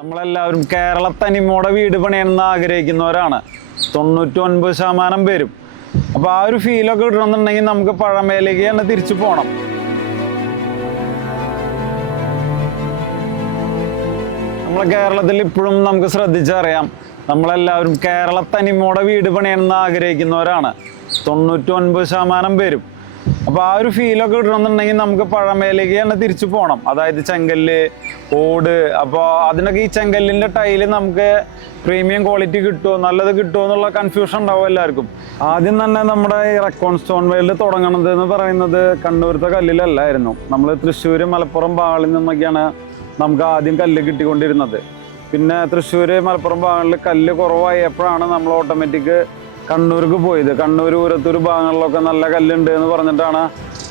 നമ്മളെല്ലാവരും കേരളത്തനിമോടെ വീട് പണിയണമെന്ന് ആഗ്രഹിക്കുന്നവരാണ് 99% പേരും. അപ്പോൾ ആ ഒരു ഫീലൊക്കെ കിട്ടണമെന്നുണ്ടെങ്കിൽ നമുക്ക് പഴമയിലേക്ക് തന്നെ തിരിച്ചു പോകണം. നമ്മളെ കേരളത്തിൽ ഇപ്പോഴും നമുക്ക് ശ്രദ്ധിച്ചറിയാം, നമ്മളെല്ലാവരും കേരളത്തനിമോടെ വീട് പണിയണമെന്ന് ആഗ്രഹിക്കുന്നവരാണ് 99% പേരും. അപ്പോൾ ആ ഒരു ഫീലൊക്കെ കിട്ടണമെന്നുണ്ടെങ്കിൽ നമുക്ക് പഴമയിലേക്ക് തന്നെ തിരിച്ചു പോകണം. അതായത് ചെങ്കല്ല്, ഓട്. അപ്പോൾ അതിനൊക്കെ ഈ ചെങ്കല്ലിൻ്റെ ടൈല് നമുക്ക് പ്രീമിയം ക്വാളിറ്റി കിട്ടുമോ, നല്ലത് കിട്ടുമോ എന്നുള്ള കൺഫ്യൂഷൻ ഉണ്ടാവും എല്ലാവർക്കും. ആദ്യം തന്നെ നമ്മുടെ ഈ റെക്കോൺ സ്റ്റോൺ വെയിൽ തുടങ്ങണത് എന്ന് പറയുന്നത് കണ്ണൂരത്തെ കല്ലിലല്ലായിരുന്നു. നമ്മൾ തൃശ്ശൂർ, മലപ്പുറം ഭാഗങ്ങളിൽ നിന്നൊക്കെയാണ് നമുക്ക് ആദ്യം കല്ല് കിട്ടിക്കൊണ്ടിരുന്നത്. പിന്നെ തൃശ്ശൂർ, മലപ്പുറം ഭാഗങ്ങളിൽ കല്ല് കുറവായപ്പോഴാണ് നമ്മൾ ഓട്ടോമാറ്റിക് കണ്ണൂർക്ക് പോയത്. കണ്ണൂർ, ഊരത്തൂർ ഭാഗങ്ങളിലൊക്കെ നല്ല കല്ലുണ്ട് എന്ന് പറഞ്ഞിട്ടാണ്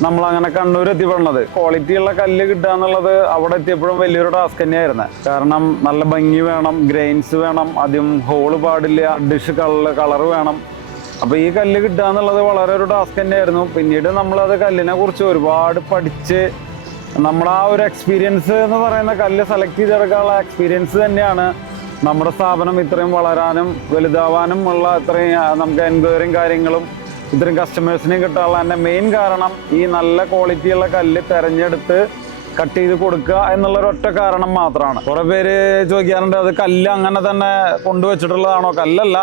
നമ്മളങ്ങനെ കണ്ണൂർ എത്തിപ്പെടുന്നത്. ക്വാളിറ്റിയുള്ള കല്ല് കിട്ടുക എന്നുള്ളത് അവിടെ എത്തിയപ്പോഴും വലിയൊരു ടാസ്ക് തന്നെയായിരുന്നു. കാരണം നല്ല ഭംഗി വേണം, ഗ്രെയിൻസ് വേണം, ആദ്യം ഹോള് പാടില്ല, ഡിഷ് കളർ വേണം. അപ്പോൾ ഈ കല്ല് കിട്ടുക എന്നുള്ളത് വളരെ ഒരു ടാസ്ക് തന്നെയായിരുന്നു. പിന്നീട് നമ്മളത് കല്ലിനെ കുറിച്ച് ഒരുപാട് പഠിച്ച് നമ്മുടെ ആ ഒരു എക്സ്പീരിയൻസ് എന്ന് പറയുന്ന കല്ല് സെലക്ട് ചെയ്തെടുക്കാനുള്ള എക്സ്പീരിയൻസ് തന്നെയാണ് നമ്മുടെ സ്ഥാപനം ഇത്രയും വളരാനും വലുതാവാനും ഉള്ള ഇത്രയും നമുക്ക് എൻക്വയറിയും കാര്യങ്ങളും ഇത്രയും കസ്റ്റമേഴ്സിനെയും കിട്ടാനുള്ള എൻ്റെ മെയിൻ കാരണം ഈ നല്ല ക്വാളിറ്റിയുള്ള കല്ല് തിരഞ്ഞെടുത്ത് കട്ട് ചെയ്ത് കൊടുക്കുക എന്നുള്ളൊരൊറ്റ കാരണം മാത്രമാണ്. കുറേ പേര് ചോദിക്കാറുണ്ട്, അത് കല്ല് അങ്ങനെ തന്നെ കൊണ്ടുവച്ചിട്ടുള്ളതാണോ? കല്ലല്ല,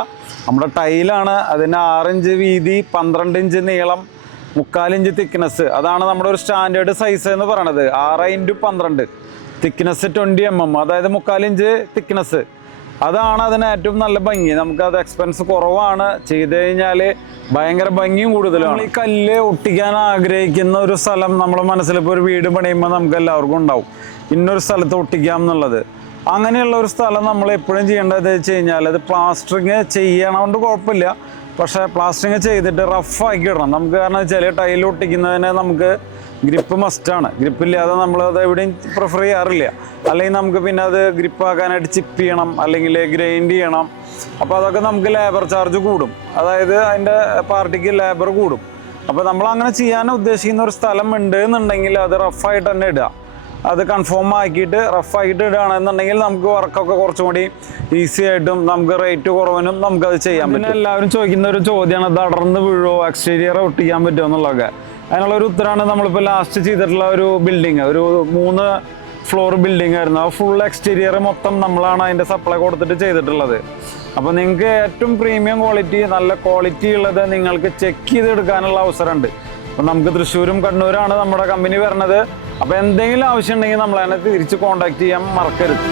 നമ്മുടെ ടൈലാണ്. അതിന് 6 ഇഞ്ച് വീതി, 12 ഇഞ്ച് നീളം, 3/4 ഇഞ്ച് തിക്നെസ്. അതാണ് നമ്മുടെ ഒരു സ്റ്റാൻഡേർഡ് സൈസ് എന്ന് പറയണത്. 6x12 തിക്നെസ് 20 mm, അതായത് 3/4 ഇഞ്ച് തിക്നെസ്. അതാണ് അതിന് ഏറ്റവും നല്ല ഭംഗി. നമുക്കത് എക്സ്പെൻസ് കുറവാണ്, ചെയ്ത് കഴിഞ്ഞാൽ ഭയങ്കര ഭംഗിയും കൂടുതലാണ്. ഈ കല്ല് ഒട്ടിക്കാൻ ആഗ്രഹിക്കുന്ന ഒരു സ്ഥലം നമ്മുടെ മനസ്സിലിപ്പോൾ ഒരു വീട് പണിയുമ്പോൾ നമുക്ക് എല്ലാവർക്കും ഉണ്ടാവും, ഇന്നൊരു സ്ഥലത്ത് ഒട്ടിക്കാം എന്നുള്ളത്. അങ്ങനെയുള്ള ഒരു സ്ഥലം നമ്മൾ എപ്പോഴും ചെയ്യേണ്ടത് വെച്ച് കഴിഞ്ഞാൽ, അത് പ്ലാസ്റ്ററിങ് ചെയ്യണോണ്ട് കുഴപ്പമില്ല, പക്ഷേ പ്ലാസ്റ്ററിങ് ചെയ്തിട്ട് റഫാക്കി ഇടണം നമുക്ക്. കാരണം വെച്ചാൽ ടൈൽ ഒട്ടിക്കുന്നതിന് നമുക്ക് ഗ്രിപ്പ് മസ്റ്റാണ്. ഗ്രിപ്പില്ലാതെ നമ്മളത് എവിടെയും പ്രിഫർ ചെയ്യാറില്ല. അല്ലെങ്കിൽ നമുക്ക് പിന്നെ അത് ഗ്രിപ്പാക്കാനായിട്ട് ചിപ്പ് ചെയ്യണം, അല്ലെങ്കിൽ ഗ്രൈൻഡ് ചെയ്യണം. അപ്പോൾ അതൊക്കെ നമുക്ക് ലേബർ ചാർജ് കൂടും, അതായത് അതിൻ്റെ പാർട്ടിക്ക് ലേബർ കൂടും. അപ്പോൾ നമ്മൾ അങ്ങനെ ചെയ്യാൻ ഉദ്ദേശിക്കുന്ന ഒരു സ്ഥലം ഉണ്ട് എന്നുണ്ടെങ്കിൽ അത് റഫായിട്ട് തന്നെ ഇടുക. അത് കൺഫേം ആക്കിയിട്ട് റഫായിട്ട് ഇടുകയാണെന്നുണ്ടെങ്കിൽ നമുക്ക് വർക്കൊക്കെ കുറച്ചും കൂടി ഈസി ആയിട്ടും നമുക്ക് റേറ്റ് കുറവിനും നമുക്കത് ചെയ്യാൻ പറ്റും. പിന്നെ എല്ലാവരും ചോദിക്കുന്ന ഒരു ചോദ്യമാണ്, അത് അടർന്ന് വീഴോ, എക്സ്റ്റീരിയർ ഒട്ടിക്കാൻ പറ്റുമോ എന്നുള്ളതൊക്കെ. അതിനുള്ളൊരു ഉത്തരമാണ് നമ്മളിപ്പോൾ ലാസ്റ്റ് ചെയ്തിട്ടുള്ള ഒരു ബിൽഡിങ്, ഒരു 3 ഫ്ലോർ ബിൽഡിംഗ് ആയിരുന്നു. ആ ഫുൾ എക്സ്റ്റീരിയർ മൊത്തം നമ്മളാണ് അതിൻ്റെ സപ്ലൈ കൊടുത്തിട്ട് ചെയ്തിട്ടുള്ളത്. അപ്പോൾ നിങ്ങൾക്ക് ഏറ്റവും പ്രീമിയം ക്വാളിറ്റി, നല്ല ക്വാളിറ്റി ഉള്ളത് നിങ്ങൾക്ക് ചെക്ക് ചെയ്തെടുക്കാനുള്ള അവസരമുണ്ട്. അപ്പോൾ നമുക്ക് തൃശ്ശൂരും കണ്ണൂരാണ് നമ്മുടെ കമ്പനി വരുന്നത്. അപ്പോൾ എന്തെങ്കിലും ആവശ്യം ഉണ്ടെങ്കിൽ നമ്മളതിനെ തിരിച്ച് കോൺടാക്ട് ചെയ്യാൻ മറക്കരുത്.